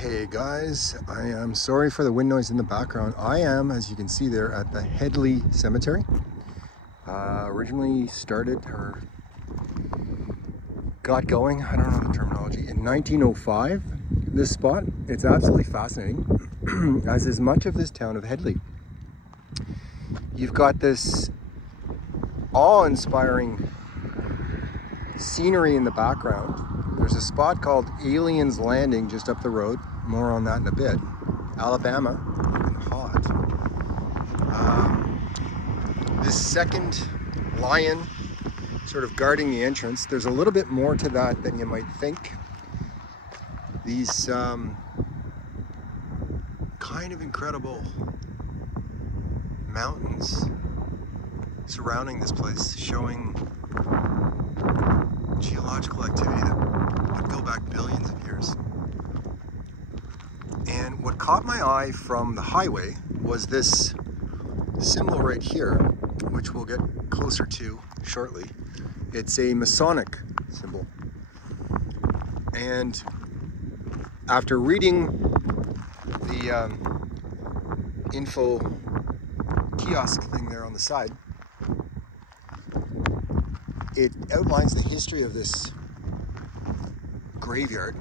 Hey guys, I am sorry for the wind noise in the background. I am, as you can see there, at the Hedley Cemetery. Originally started or got going, I don't know the terminology, in 1905. This spot, it's absolutely fascinating, as is much of this town of Hedley. You've got this awe-inspiring scenery in the background. There's a spot called Aliens Landing just up the road. More on that in a bit. Alabama, and hot. This second lion sort of guarding the entrance. There's a little bit more to that than you might think. These kind of incredible mountains surrounding this place, showing geological activity that would go back billions of years. And what caught my eye from the highway was this symbol right here, which we'll get closer to shortly. It's a Masonic symbol. And after reading the info kiosk thing there on the side, it outlines the history of this graveyard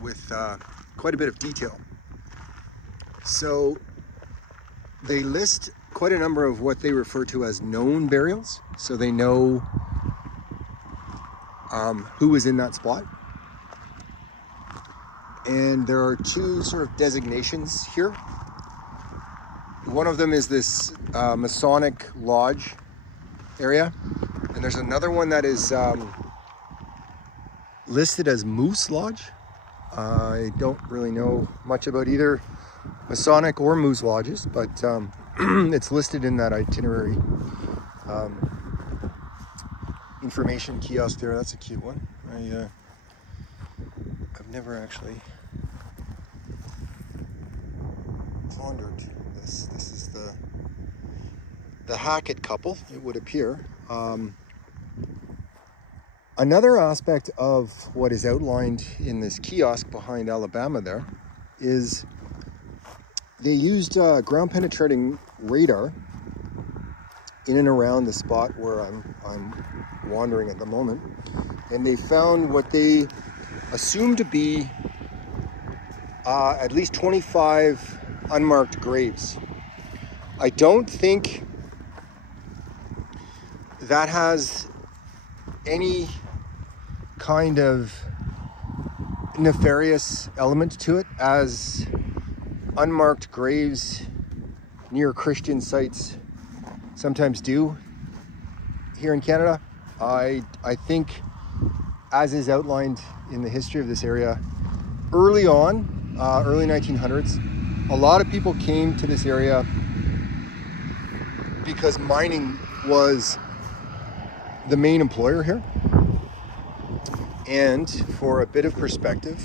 with quite a bit of detail. So they list quite a number of what they refer to as known burials. So they know who was in that spot. And there are two sort of designations here. One of them is this Masonic Lodge area. And there's another one that is listed as Moose Lodge. I don't really know much about either Masonic or Moose Lodges, but it's listed in that itinerary information kiosk there. That's a cute one. I've never actually pondered this. This is the Hackett couple, it would appear. Another aspect of what is outlined in this kiosk behind Alabama there is they used ground penetrating radar in and around the spot where I'm wandering at the moment, and they found what they assumed to be at least 25 unmarked graves. I don't think that has any kind of nefarious element to it, as unmarked graves near Christian sites sometimes do here in Canada. I think, as is outlined in the history of this area, early on, early 1900s, a lot of people came to this area because mining was the main employer here. And for a bit of perspective,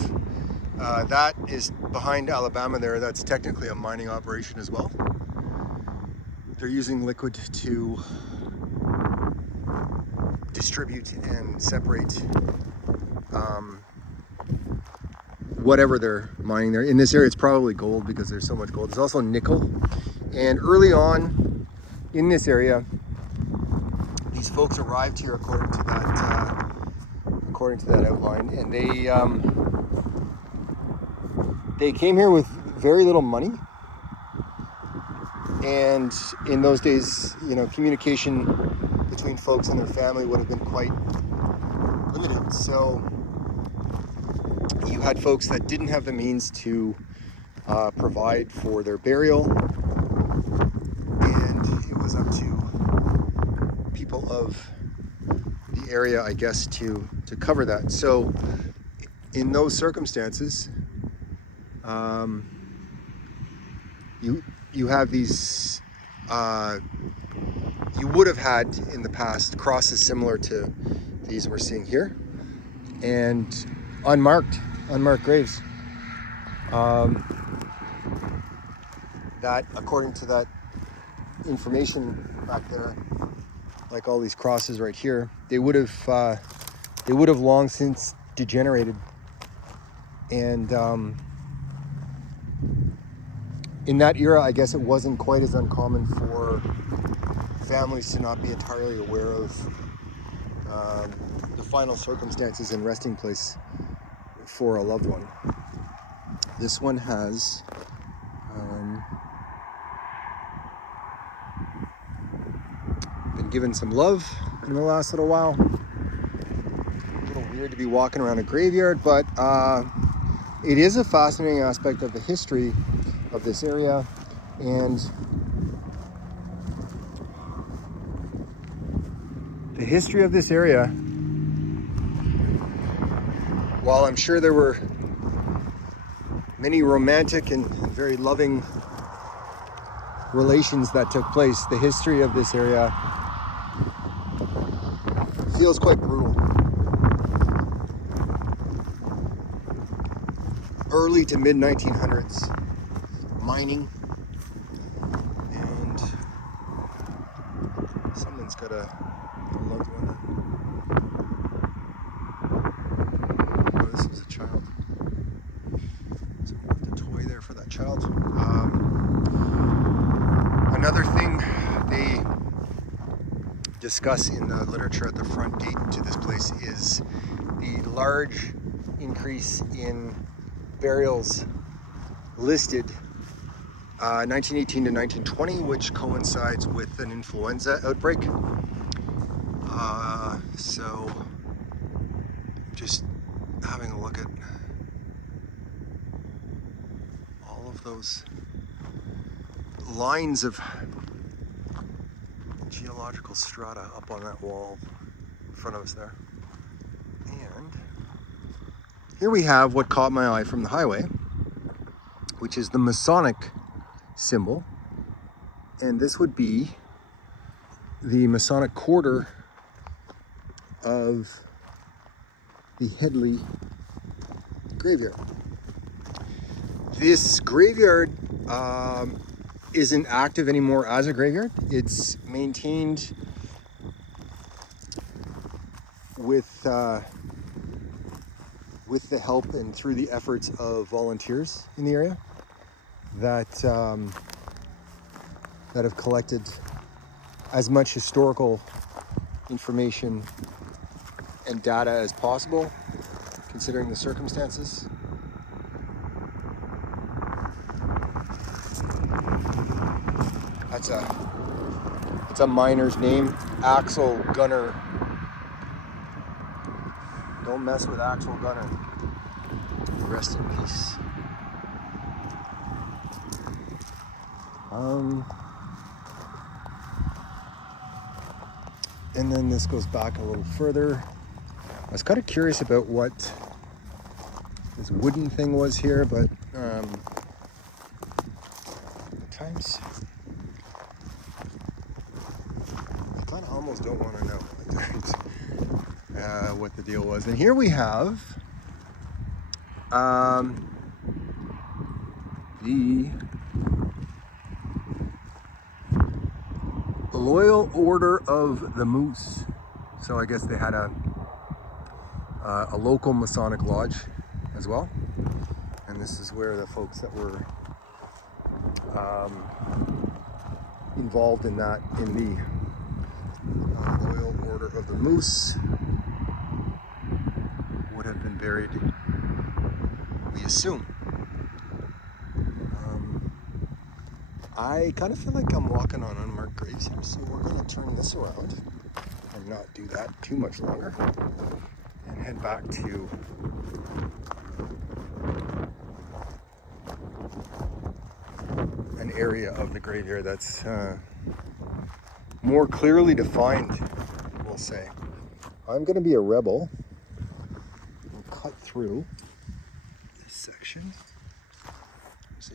that is behind Alabama there. That's technically a mining operation as well. They're using liquid to distribute and separate whatever they're mining there. In this area, it's probably gold because there's so much gold. There's also nickel. And early on in this area, these folks arrived here according to that outline, and they came here with very little money. And in those days, communication between folks and their family would have been quite limited. So you had folks that didn't have the means to provide for their burial, and it was up to people of the area, I guess, to cover that. So in those circumstances, you have these, you would have had in the past crosses similar to these we're seeing here, and unmarked graves. That, according to that information back there, like all these crosses right here, they would have long since degenerated, and in that era, I guess it wasn't quite as uncommon for families to not be entirely aware of the final circumstances and resting place for a loved one. This one has been given some love in the last little while. A little weird to be walking around a graveyard, but it is a fascinating aspect of the history of this area. And the history of this area, while I'm sure there were many romantic and very loving relations that took place, the history of this area feels quite brutal. Early to mid 1900s, mining, and someone's got a loved one. Oh, this was a child. Someone left a toy there for that child. Another thing they discuss in the literature at the front gate to this place is the large increase in burials listed 1918 to 1920, which coincides with an influenza outbreak. So just having a look at all of those lines of geological strata up on that wall in front of us there. And here we have what caught my eye from the highway, which is the Masonic symbol. And this would be the Masonic quarter of the Hedley graveyard. This graveyard isn't active anymore as a graveyard. It's maintained with the help and through the efforts of volunteers in the area that have collected as much historical information and data as possible, considering the circumstances. It's a miner's name, Axel Gunner. Don't mess with Axel Gunner. Rest in peace. And then this goes back a little further. I was kind of curious about what this wooden thing was here, but times I kind of almost don't want to know what the deal was. And here we have the Loyal Order of the Moose. So I guess they had a local Masonic lodge as well. And this is where the folks that were involved in that, in the Loyal Order of the Moose, would have been buried, we assume. I kind of feel like I'm walking on unmarked graves here, so we're going to turn this around and not do that too much longer and head back to an area of the graveyard that's more clearly defined, we'll say. I'm going to be a rebel and cut through this section. There's a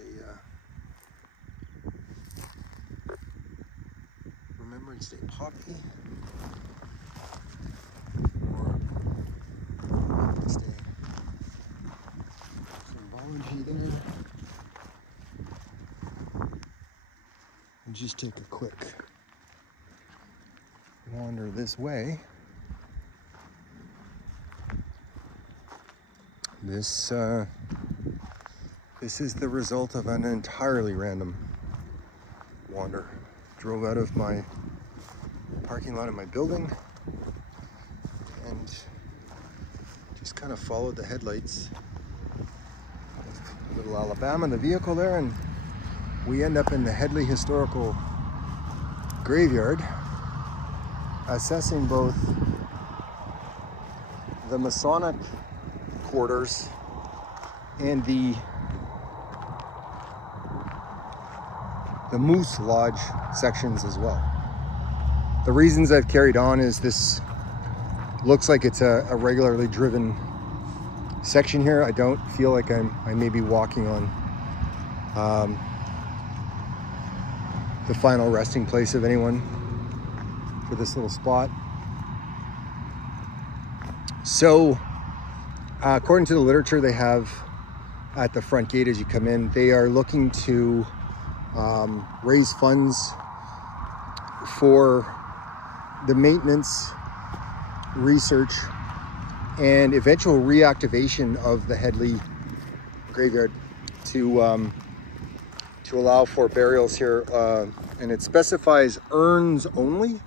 Remembrance Day poppy, or Remembrance Day symbology there. And just take a quick wander this way. This This is the result of an entirely random wander. Drove out of my parking lot of my building and just kind of followed the headlights of little Alabama, the vehicle there, and we end up in the Hedley Historical Graveyard, assessing both the Masonic quarters and the Moose Lodge sections as well. The reasons I've carried on is this looks like it's a regularly driven section here. I don't feel like I may be walking on the final resting place of anyone for this little spot. So according to the literature they have at the front gate as you come in, they are looking to raise funds for the maintenance, research, and eventual reactivation of the Hedley graveyard to allow for burials here, and it specifies urns only.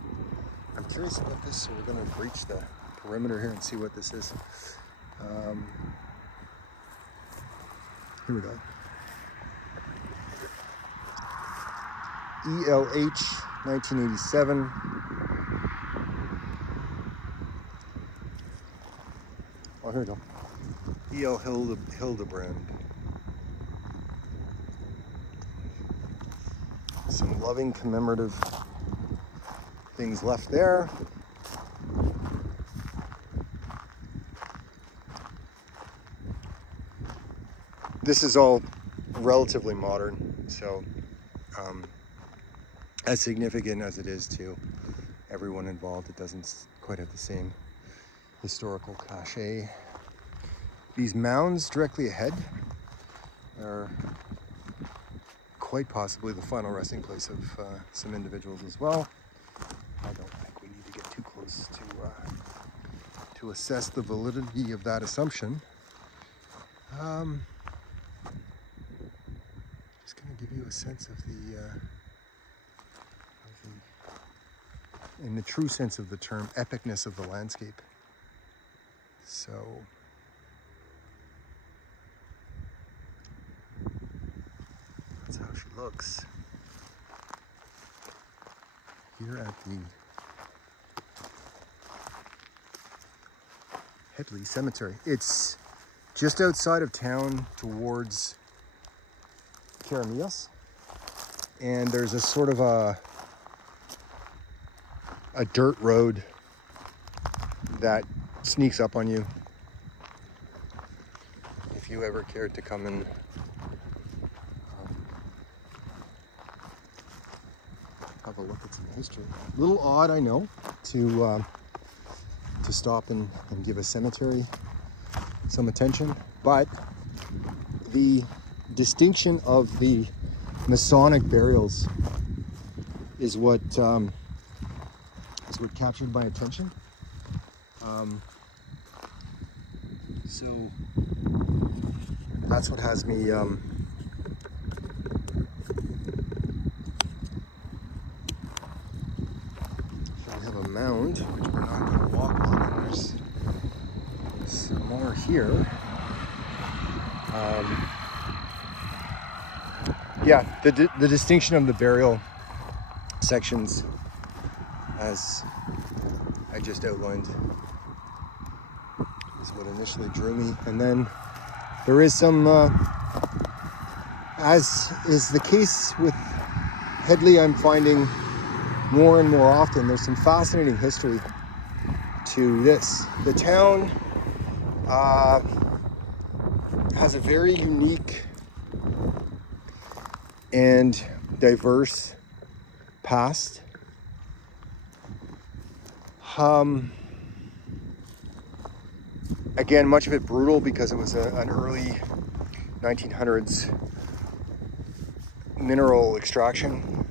I'm curious about this, so we're going to breach the perimeter here and see what this is. Here we go. ELH 1987. Oh, here we go. E.L. Hildebrand. Some loving commemorative things left there. This is all relatively modern, so as significant as it is to everyone involved, it doesn't quite have the same historical cachet. These mounds directly ahead are quite possibly the final resting place of some individuals as well. I don't think we need to get too close to assess the validity of that assumption. Just going to give you a sense of the in the true sense of the term, epicness of the landscape. So that's how she looks here at the Hedley Cemetery. It's just outside of town towards Karamillas, and there's a sort of a dirt road that sneaks up on you if you ever cared to come and have a look at some history. A little odd, I know, to stop and give a cemetery some attention, but the distinction of the Masonic burials is what captured my attention. So that's what has me so we have a mound which we're not going to walk on, and there's some more here. Yeah, the distinction of the burial sections, as I just outlined, is what initially drew me. And then there is some, as is the case with Hedley, I'm finding more and more often, there's some fascinating history to this. The town has a very unique and diverse past. Again, much of it brutal because it was an early 1900s mineral extraction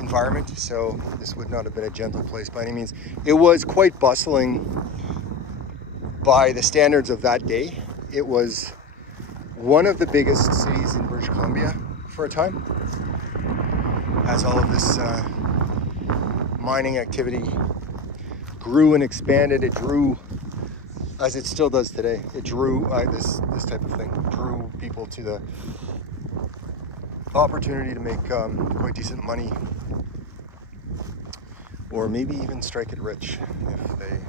environment, so this would not have been a gentle place by any means. It was quite bustling by the standards of that day. It was one of the biggest cities in British Columbia for a time, as all of this mining activity grew and expanded. It drew, as it still does today, it drew this type of thing, drew people to the opportunity to make quite decent money, or maybe even strike it rich if they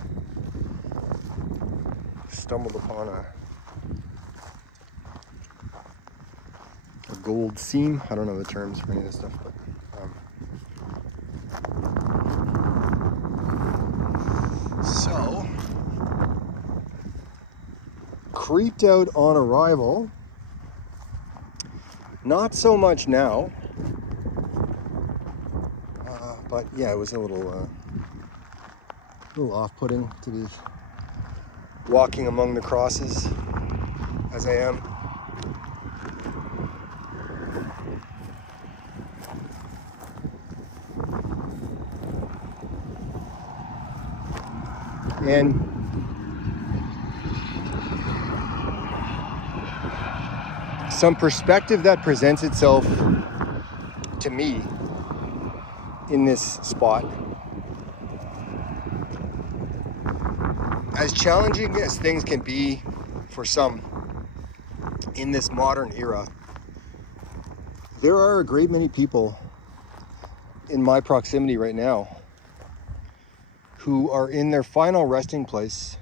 stumbled upon a gold seam. I don't know the terms for any of this stuff, but so creeped out on arrival. Not so much now, but yeah, it was a little off-putting to be walking among the crosses as I am. And some perspective that presents itself to me in this spot, as challenging as things can be for some in this modern era, there are a great many people in my proximity right now who are in their final resting place,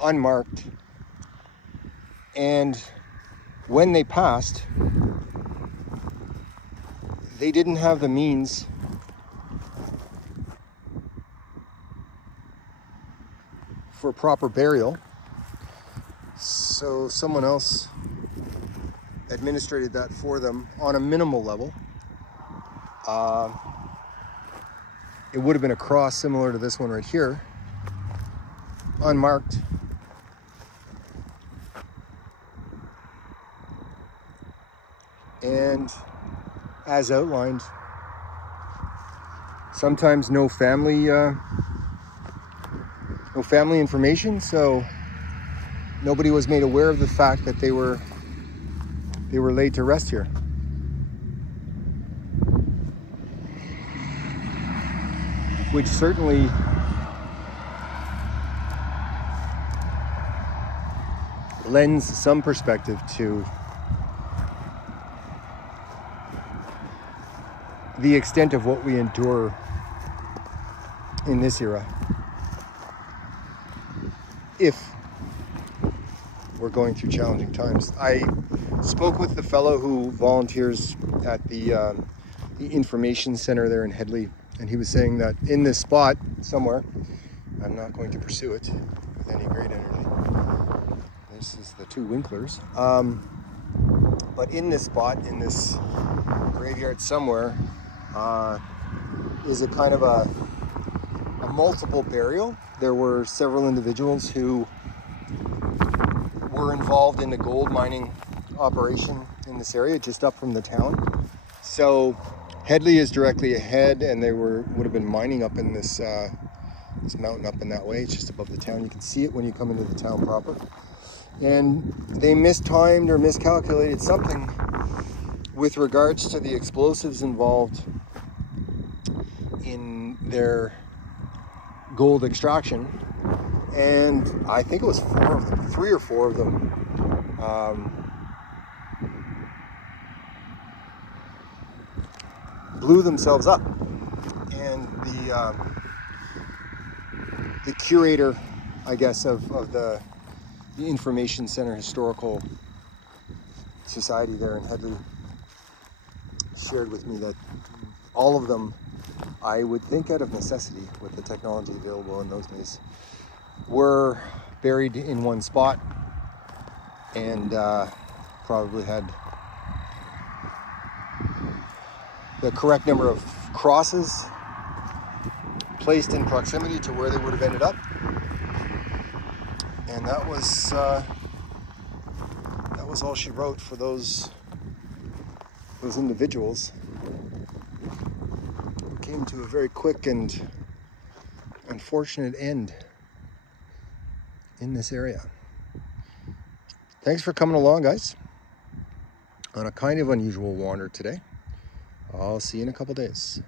unmarked, and when they passed, they didn't have the means for proper burial, so someone else administrated that for them on a minimal level. It would have been a cross similar to this one right here, unmarked. And as outlined, sometimes no family information, so nobody was made aware of the fact that they were laid to rest here. Which certainly lends some perspective to the extent of what we endure in this era, if we're going through challenging times. I spoke with the fellow who volunteers at the information center there in Hedley, and he was saying that in this spot somewhere, I'm not going to pursue it with any great energy. This is the two Winklers. But in this spot, in this graveyard somewhere, is a kind of a multiple burial. There were several individuals who were involved in the gold mining operation in this area, just up from the town. So Hedley is directly ahead, and they would have been mining up in this mountain up in that way. It's just above the town. You can see it when you come into the town proper. And they mistimed or miscalculated something with regards to the explosives involved in their gold extraction. And I think it was 4 of them, 3 or 4 of them, blew themselves up. And the curator, I guess, of the Information Center Historical Society there in Hedley shared with me that all of them, I would think out of necessity with the technology available in those days, were buried in one spot, and probably had the correct number of crosses placed in proximity to where they would have ended up. And that was all she wrote for those individuals, who came to a very quick and unfortunate end in this area. thanks for coming along, guys, on a kind of unusual wander today. I'll see you in a couple days.